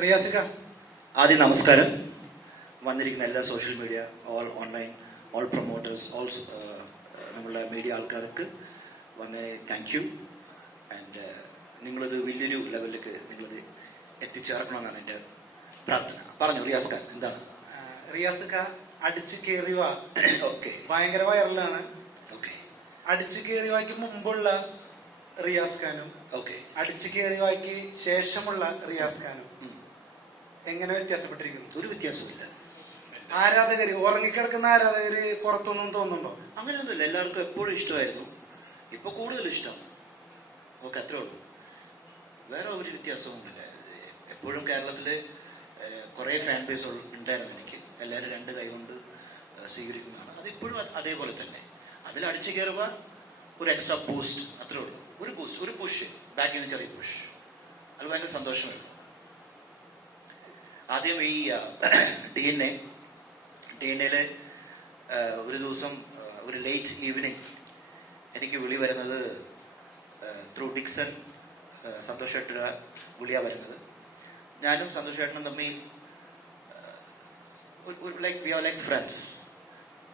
റിയാസിക ആദ്യം നമസ്കാരം. വന്നിരിക്കുന്ന എല്ലാ social media, all online, all promoters, all നമ്മളുടെ മീഡിയ ആൾക്കാർക്ക് വന്ന് താങ്ക് യു. ആൻഡ് നിങ്ങളത് വലിയൊരു ലെവലിലേക്ക് നിങ്ങളത് എത്തിച്ചേർക്കണമെന്നാണ് എൻ്റെ പ്രാർത്ഥന. പറഞ്ഞു റിയാസ് ഖാൻ, എന്താണ്? റിയാസിക അടിച്ചു കയറി വാ ഓക്കെ, ഭയങ്കര വൈറലാണ്. ഓക്കെ, അടിച്ചു കയറി വായ്ക്ക് മുമ്പുള്ള റിയാസ് ഖാനും ഓക്കെ, അടിച്ചു കയറി വായ്ക്ക് ശേഷമുള്ള റിയാസ് ഖാനും എങ്ങനെ വ്യത്യാസപ്പെട്ടിരിക്കുന്നു? ഒരു വ്യത്യാസമില്ല. ആരാധകര്, ഉറങ്ങിക്കിടക്കുന്ന ആരാധകര് പുറത്തൊന്നും തോന്നുന്നുണ്ടോ? അങ്ങനെയൊന്നുമില്ല. എല്ലാവർക്കും എപ്പോഴും ഇഷ്ടമായിരുന്നു, ഇപ്പൊ കൂടുതൽ ഇഷ്ടമാണ്. ഓക്കെ, അത്രേ ഉള്ളൂ. വേറെ ഒരു വ്യത്യാസമൊന്നുമില്ല. എപ്പോഴും കേരളത്തില് കുറേ ഫാൻ ബേസ് ഉണ്ടായിരുന്നു എനിക്ക്. എല്ലാവരും രണ്ട് കൈ കൊണ്ട് സ്വീകരിക്കുന്നതാണ്. അതിപ്പോഴും അതേപോലെ തന്നെ. അതിൽ അടിച്ചു കയറുക ഒരു എക്സ്ട്രാ ബൂസ്റ്റ്, അത്രേ ഉള്ളൂ. ഒരു ബൂസ്റ്റ്, ഒരു പുഷ്, ബാക്കിൽ നിന്ന് ചെറിയ പുഷ്. അത് ഭയങ്കര സന്തോഷമായിരുന്നു. ആദ്യം ഈ ഡി എൻ എയിലെ ഒരു ദിവസം ഒരു ലേറ്റ് ഈവനിങ് എനിക്ക് വിളി വരുന്നത് ത്രൂ ഡിക്സൺ. സന്തോഷ് ഏട്ടൻ വിളിയാണ് വരുന്നത്. ഞാനും സന്തോഷ് ഏട്ടനും തമ്മിൽ വി ആർ ലൈക്ക് ഫ്രണ്ട്സ്.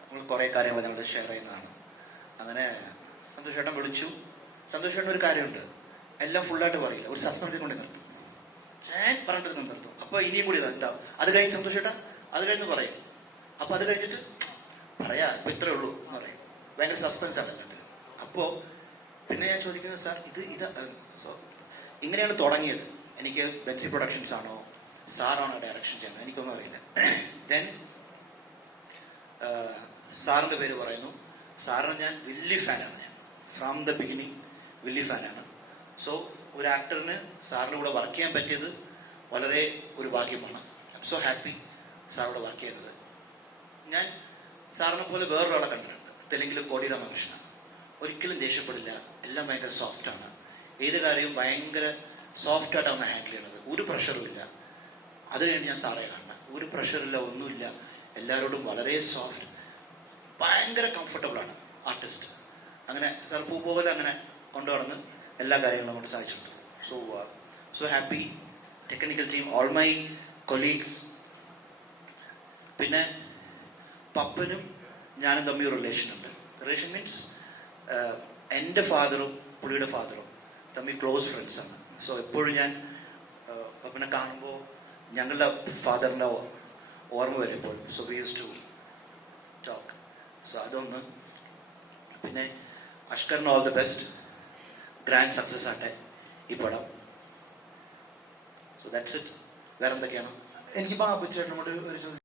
നമ്മൾ കുറേ കാര്യങ്ങൾ ഞങ്ങൾ ഷെയർ ചെയ്യുന്നതാണ്. അങ്ങനെ സന്തോഷ് ഏട്ടൻ വിളിച്ചു. സന്തോഷ് ഏട്ടൻ ഒരു കാര്യമുണ്ട്, എല്ലാം ഫുള്ളായിട്ട് പറയില്ല, ഒരു സസ്പെൻസിൽ കൊണ്ട് നിർത്തും. പറഞ്ഞിട്ട് നിർത്തും. അപ്പൊ ഇനിയും കൂടി എന്താവും, അത് കഴിഞ്ഞ് സന്തോഷ് ഏട്ടാ അത് കഴിഞ്ഞ് പറയും. അപ്പൊ അത് കഴിഞ്ഞിട്ട് പറയാ ഇപ്പൊ ഇത്രേ ഉള്ളൂ എന്ന് പറയും. ഭയങ്കര സസ്പെൻസ് ആണ് എല്ലാത്തിലും. അപ്പോ പിന്നെ ഞാൻ ചോദിക്കുന്നത്, സാർ ഇങ്ങനെയാണ് തുടങ്ങിയത്. എനിക്ക് ബെൻസി പ്രൊഡക്ഷൻസ് ആണോ സാറാണോ ഡയറക്ഷൻ ചെയ്യുന്നത് എനിക്കൊന്നും അറിയില്ല. ദെൻ സാറിന്റെ പേര് പറയുന്നു. സാറിന് ഞാൻ വലിയ ഫാനാണ്. ഞാൻ ഫ്രം ദ ബിഗിനിങ് വലിയ ഫാനാണ്. സോ ഒരു ആക്ടറിന് സാറിൻ്റെ കൂടെ വർക്ക് ചെയ്യാൻ പറ്റിയത് വളരെ ഒരു ഭാഗ്യമാണ്. ഐ എം സോ ഹാപ്പി സാറിനോട് വർക്ക് ചെയ്യുന്നത്. ഞാൻ സാറിനെ പോലെ വേറൊരാളെ കണ്ടിട്ടുണ്ട്, തെലുങ്കിൽ കോടി രാമകൃഷ്ണ. ഒരിക്കലും ദേഷ്യപ്പെടില്ല, എല്ലാം ഭയങ്കര സോഫ്റ്റാണ്. ഏത് കാര്യവും ഭയങ്കര സോഫ്റ്റായിട്ടാണ് ഹാൻഡിൽ ചെയ്യുന്നത്. ഒരു പ്രഷറും ഇല്ല. അത് കഴിഞ്ഞ് ഞാൻ സാറെ കാണുന്നത്, ഒരു പ്രഷറില്ല, ഒന്നുമില്ല. എല്ലാവരോടും വളരെ സോഫ്റ്റ്, ഭയങ്കര കംഫർട്ടബിളാണ് ആർട്ടിസ്റ്റ്. അങ്ങനെ സാർ പൂ പോലെ അങ്ങനെ കൊണ്ടുവന്ന് എല്ലാ കാര്യങ്ങളും കൊണ്ട് സാധിച്ചിട്ടുണ്ട്. So happy. Technical team, all my colleagues. പിന്നെ പപ്പനും ഞാനും തമ്മിൽ റിലേഷൻ ഉണ്ട്. റിലേഷൻ മീൻസ് എൻ്റെ ഫാദറും പുള്ളിയുടെ ഫാദറും തമ്മിൽ ക്ലോസ് ഫ്രണ്ട്സാണ്. സോ എപ്പോഴും ഞാൻ പപ്പനെ കാണുമ്പോൾ ഞങ്ങളുടെ ഫാദറിൻ്റെ ഓർമ്മ വരും എപ്പോഴും. So we use to talk. So അതൊന്ന്. പിന്നെ അഷ്കറിന് all the best. Grand success ആട്ടെ ഈ പടം. So that's it. വേറെ എന്തൊക്കെയാണ്? എനിക്ക് ബാബു ചേട്ടനോട് ഒരു ചോദ്യം.